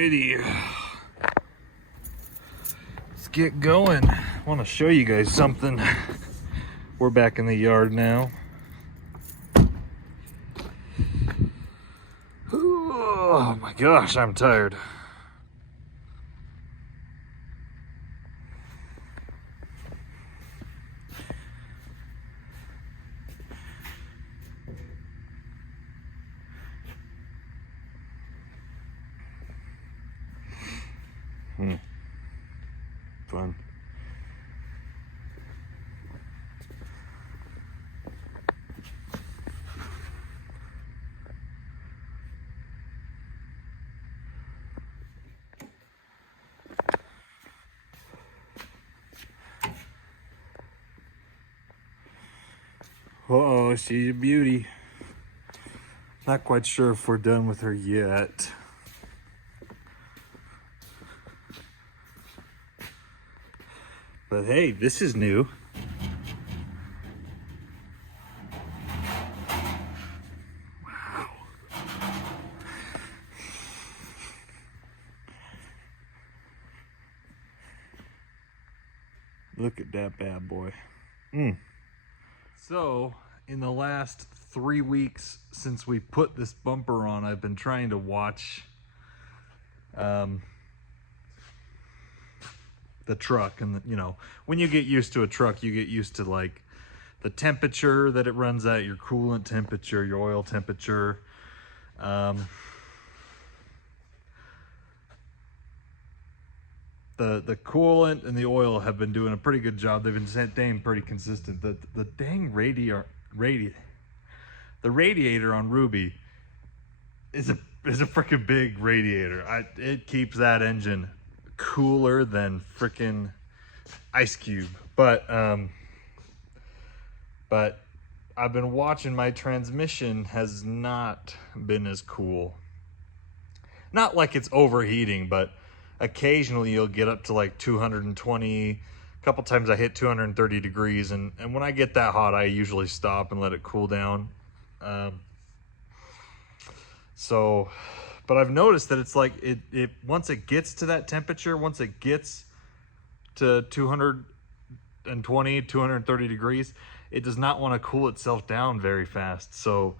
Alrighty, let's get going. I want to show you guys something. We're back in the yard now. Oh my gosh, I'm tired. Fun. Uh-oh, she's a beauty. Not quite sure if we're done with her yet. But hey, this is new. Wow. Look at that bad boy. So, in the last 3 weeks since we put this bumper on, I've been trying to watch the truck, and you know, when you get used to a truck, you get used to like the temperature that it runs at, your coolant temperature, your oil temperature. The coolant and the oil have been doing a pretty good job. They've been staying pretty consistent. The dang radiator on Ruby is a freaking big radiator. It keeps that engine cooler than freaking ice cube. But I've been watching, my transmission has not been as cool. Not like it's overheating, but occasionally you'll get up to like 220. A couple times I hit 230 degrees, and when I get that hot, I usually stop and let it cool down. But I've noticed that it's like it once it gets to that temperature, once it gets to 220, 230 degrees, it does not want to cool itself down very fast. So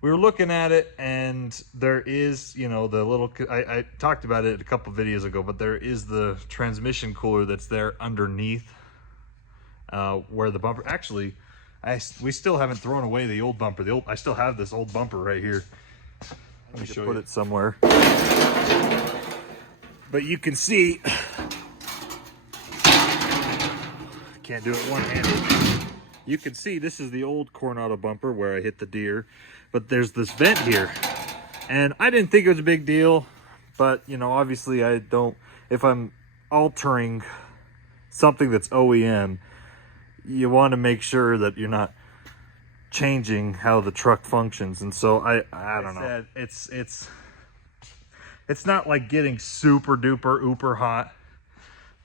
we were looking at it, and there is, you know, the little, I talked about it a couple videos ago, but there is the transmission cooler that's there underneath where the bumper, actually, we still haven't thrown away the old bumper. I still have this old bumper right here. Let me show you. Put it somewhere. But you can see, can't do it one-handed. You can see this is the old Coronado bumper where I hit the deer, but there's this vent here, and I didn't think it was a big deal, but you know, obviously I don't, if I'm altering something that's OEM, you want to make sure that you're not changing how the truck functions. And so I don't know, it's not like getting super duper uber hot,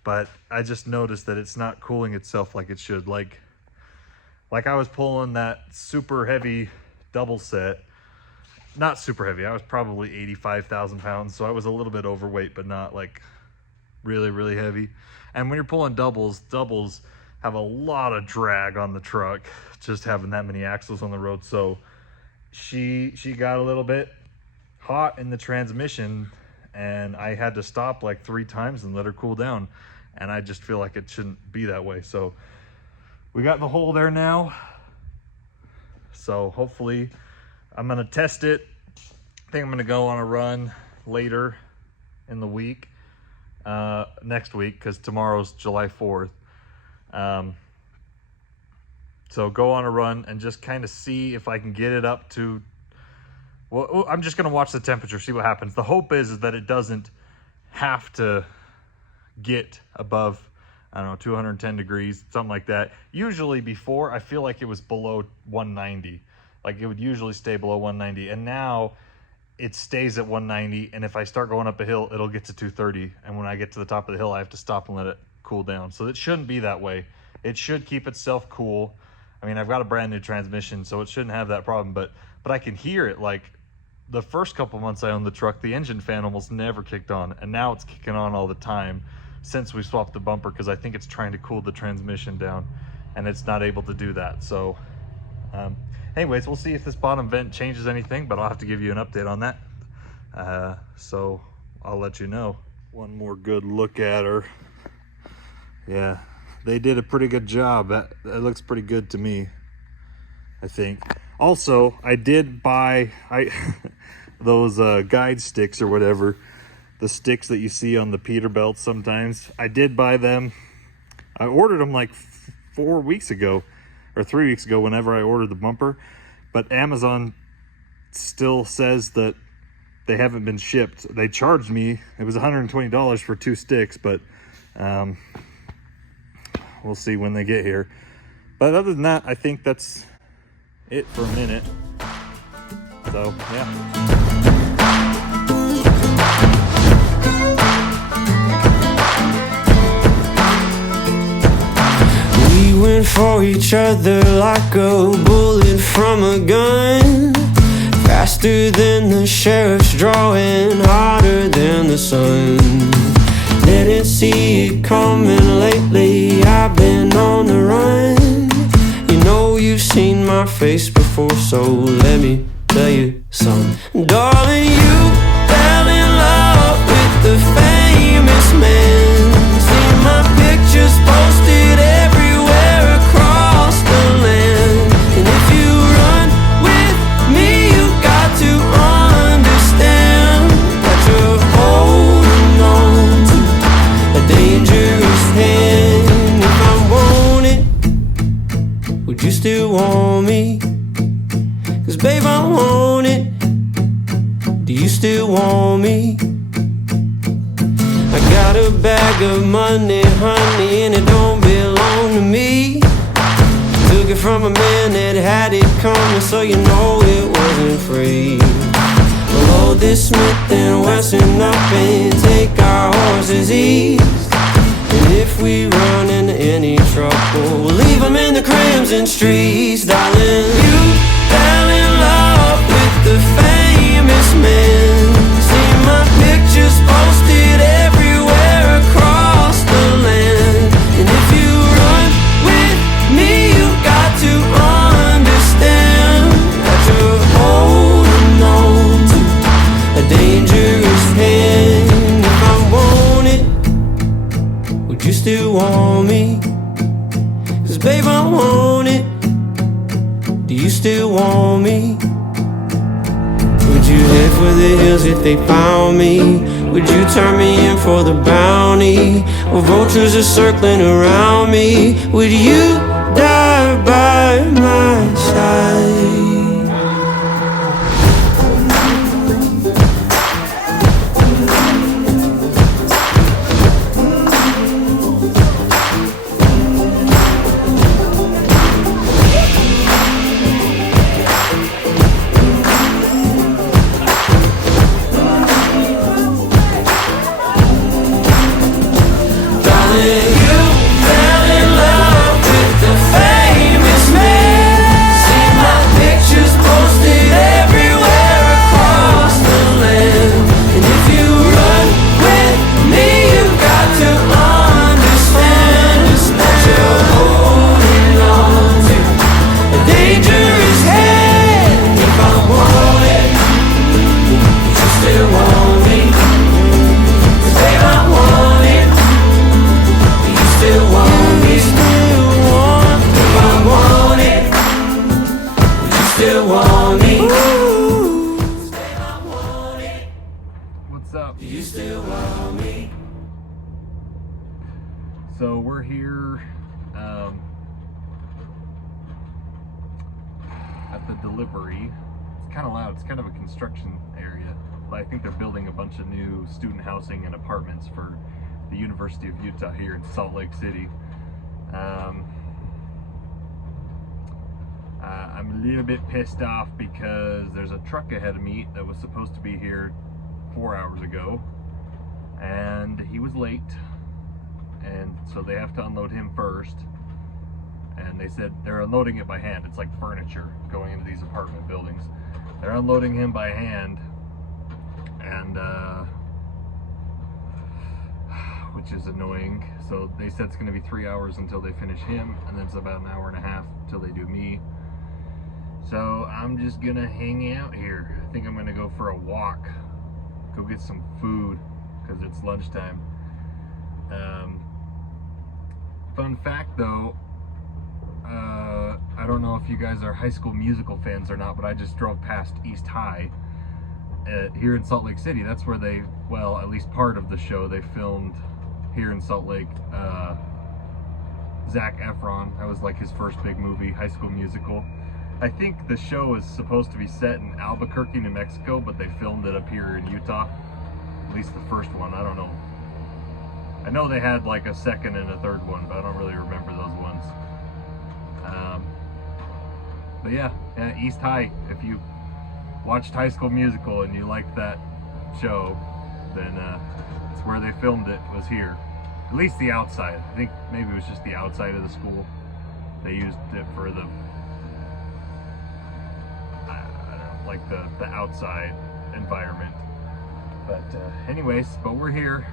but I just noticed that it's not cooling itself like it should. Like I was pulling that super heavy double set, not super heavy, I was probably 85,000 pounds, so I was a little bit overweight, but not like really, really heavy. And when you're pulling doubles have a lot of drag on the truck, just having that many axles on the road. So she got a little bit hot in the transmission, and I had to stop like 3 times and let her cool down. And I just feel like it shouldn't be that way. So we got the hole there now. So hopefully I'm gonna test it. I think I'm gonna go on a run later in the week, next week, because tomorrow's July 4th. So go on a run and just kind of see if I can get it up to, well, I'm just going to watch the temperature, see what happens. The hope is that it doesn't have to get above, I don't know, 210 degrees, something like that. Usually before, I feel like it was below 190. Like it would usually stay below 190. And now it stays at 190. And if I start going up a hill, it'll get to 230. And when I get to the top of the hill, I have to stop and let it cool down. So it shouldn't be that way. It should keep itself cool. I mean, I've got a brand new transmission, so it shouldn't have that problem, but I can hear it like the first couple months I owned the truck, the engine fan almost never kicked on, and now it's kicking on all the time since we swapped the bumper, because I think it's trying to cool the transmission down and it's not able to do that. So anyways, we'll see if this bottom vent changes anything, but I'll have to give you an update on that. So I'll let you know. One more good look at her. Yeah, they did a pretty good job. That looks pretty good to me, I think. Also, I did buy those guide sticks or whatever, the sticks that you see on the Peterbilt sometimes. I did buy them. I ordered them like 4 weeks ago or 3 weeks ago whenever I ordered the bumper, but Amazon still says that they haven't been shipped. They charged me, it was $120 for 2 sticks, but we'll see when they get here. But other than that, I think that's it for a minute. So yeah. We went for each other like a bullet from a gun, faster than the sheriff's drawing, hotter than the sun. Didn't see it coming lately, I've been on the run. You know you've seen my face before, so let me tell you something. Darling, you fell in love with the famous man. See my pictures posted everywhere across the land. And if you run with me, you got to understand that you're holding on to a dangerous hand. If I want it, would you still want me? 'Cause babe, I want it. Do you still want me? I got a bag of money, honey, and it don't belong to me. Took it from a man that had it coming, so you know it wasn't free. We'll load this Smith and Wesson up and take our horses east. And if we run into any trouble, we'll leave them in the crimson streets. Darling, you fell in love with the famous man. See my pictures posted everywhere across the land. And if you run with me, you got to understand that you're holding on to a dangerous hand. If I want it, would you still want me? 'Cause babe, I want it. Do you still want me? Would you head for the hills if they found me? Would you turn me in for the bounty? Or vultures are circling around me? Would you die by my side? What's up? Do you still want me? So we're here at the delivery. It's kind of loud. It's kind of a construction area, but I think they're building a bunch of new student housing and apartments for the University of Utah here in Salt Lake City. I'm a little bit pissed off because there's a truck ahead of me that was supposed to be here 4 hours ago, and he was late, and so they have to unload him first. And they said they're unloading it by hand. It's like furniture going into these apartment buildings. They're unloading him by hand, and which is annoying. So they said it's going to be 3 hours until they finish him, and then it's about an hour and a half until they do me. So I'm just gonna hang out here. I think I'm gonna go for a walk, go get some food, because it's lunchtime. Fun fact though, I don't know if you guys are High School Musical fans or not, but I just drove past East High here in Salt Lake City. That's where they, well, at least part of the show they filmed here in Salt Lake. Zac Efron, that was like his first big movie, High School Musical. I think the show is supposed to be set in Albuquerque, New Mexico, but they filmed it up here in Utah. At least the first one, I don't know. I know they had like a second and a third one, but I don't really remember those ones. But yeah, East High. If you watched High School Musical and you liked that show, then it's where they filmed it, was here. At least the outside. I think maybe it was just the outside of the school. They used it for the, I don't know, like the outside environment. But anyways, but we're here.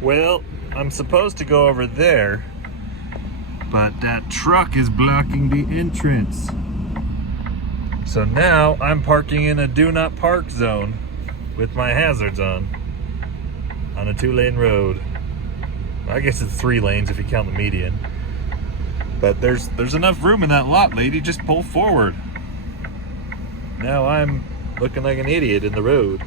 Well, I'm supposed to go over there, but that truck is blocking the entrance. So now I'm parking in a do not park zone with my hazards on a 2-lane road. I guess it's 3 lanes if you count the median. But there's enough room in that lot, lady. Just pull forward. Now I'm looking like an idiot in the road.